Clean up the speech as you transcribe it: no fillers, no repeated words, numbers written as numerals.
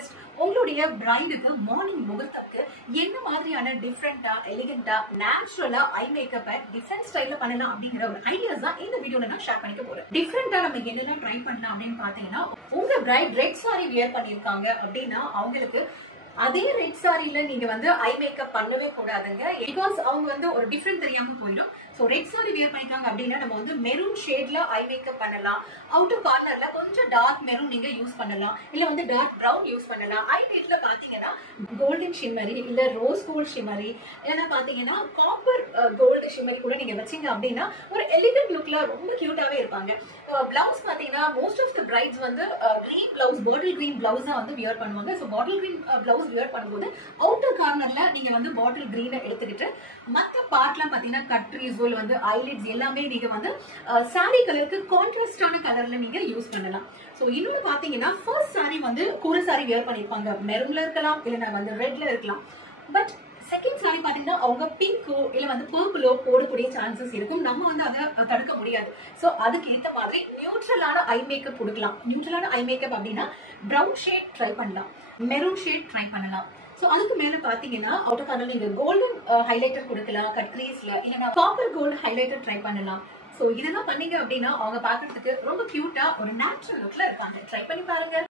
Suggest உங்களுடைய பிரைடுக்கு morning முகூர்த்தத்துக்கு என்ன மாதிரியான டிஃப்ரெண்டா எலிகண்டா நேச்சுரலா ஐ மேக்கப்பை டிஃப்ரெண்ட் ஸ்டைல்ல பண்ணலாம் அப்படிங்கிற ஒரு ஐடியாஸ் தான் இந்த வீடியோல நான் ஷேர் பண்ணிக்க போறேன். டிஃப்ரெண்டா நம்ம என்னெல்லாம் ட்ரை பண்ணலாம் அப்படின்னு பாத்தீங்கன்னா, உங்க பிரைட் ரெட் சாரி வியர் பண்ணிருக்காங்க அப்படின்னா அவங்களுக்கு அதே ரெட் சாரில நீங்க வந்து ஐ மேக்கப் பண்ணவே கூடாதுங்க. பிகாஸ் அவங்க வந்து ஒரு டிஃபரெண்ட் தெரியாம போயிடும். சோ ரெட் சாரி வியர் பண்ணிட்டாங்க அப்படின்னா நம்ம வந்து மெரூன் ஷேட்ல ஐ மேக்கப் பண்ணலாம். அவுட்டர் கார்னர்ல கொஞ்சம் டார்க் மெரூன் நீங்க யூஸ் பண்ணலாம், இல்ல வந்து டார்க் பிரவுன் யூஸ் பண்ணலாம். ஐ மேட்ல பாத்தீங்கன்னா கோல்டன் ஷிம்மரி இல்ல ரோஸ் கோல்ட் ஷிம்மரி இல்லைன்னா பாத்தீங்கன்னா காப்பர் கோல்டு ஷிம்மரி கூட நீங்க வச்சீங்க அப்படின்னா ஒரு எலிகன்ட் லுக்ல ரொம்ப கியூட்டாவே இருப்பாங்க. பிளவுஸ் பாத்தீங்கன்னா மோஸ்ட் ஆஃப் தி பிரைட்ஸ் வந்து green blouse, bottle green blouse தான் வந்து வியர் பண்ணுவாங்க. So bottle green blouse wear பண்ணும்போது அவுட்டர் கார்னர்ல நீங்க வந்து பாட்டில் கிரீனை எடுத்துக்கிட்டு மற்ற பார்ட்லாம் பாத்தீங்கன்னா கட்ரீஸ் வந்து ஐலிட்ஸ் எல்லாமே நீங்க வந்து சாரி கலருக்கு கான்ட்ராஸ்டான கலர்ல நீங்க யூஸ் பண்ணலாம். சோ இன்னொன்னு பாத்தீங்கன்னா ஃபர்ஸ்ட் சாரி வந்து கூரை சாரி வியர் பண்ணிருப்பாங்க, மெரூன்ல இருக்கலாம் இல்லைன்னா வந்து ரெட்ல இருக்கலாம். பட் செகண்ட் சாரி பாத்தீங்கன்னா அவங்க பிங்கோ இல்ல வந்து பர்பிளோ போடக்கூடிய சான்சஸ் இருக்கும். நம்ம வந்து அதை தடுக்க முடியாது. சோ அதுக்கு ஏத்த மாதிரி நியூட்ரலான ஐ மேக்கப் கொடுக்கலாம். நியூட்ரலான ஐ மேக்கப் அப்படின்னா பிரவுன் ஷேட் ட்ரை பண்ணலாம், மெரூன் ஷேட் ட்ரை பண்ணலாம். சோ அதுக்கு மேல பாத்தீங்கன்னா அவுட்டர் கார்னர்ல நீங்க கோல்டன் ஹைலைட்டர் கொடுக்கலாம், கட் கிரீஸ்ல இல்லைன்னா காப்பர் கோல்டு ஹைலைட்டர் ட்ரை பண்ணலாம். சோ இதெல்லாம் பண்ணீங்க அப்படின்னா அவங்க பாக்குறதுக்கு ரொம்ப கியூட்டா ஒரு நேச்சுரல் லுக்ல இருப்பாங்க. ட்ரை பண்ணி பாருங்க.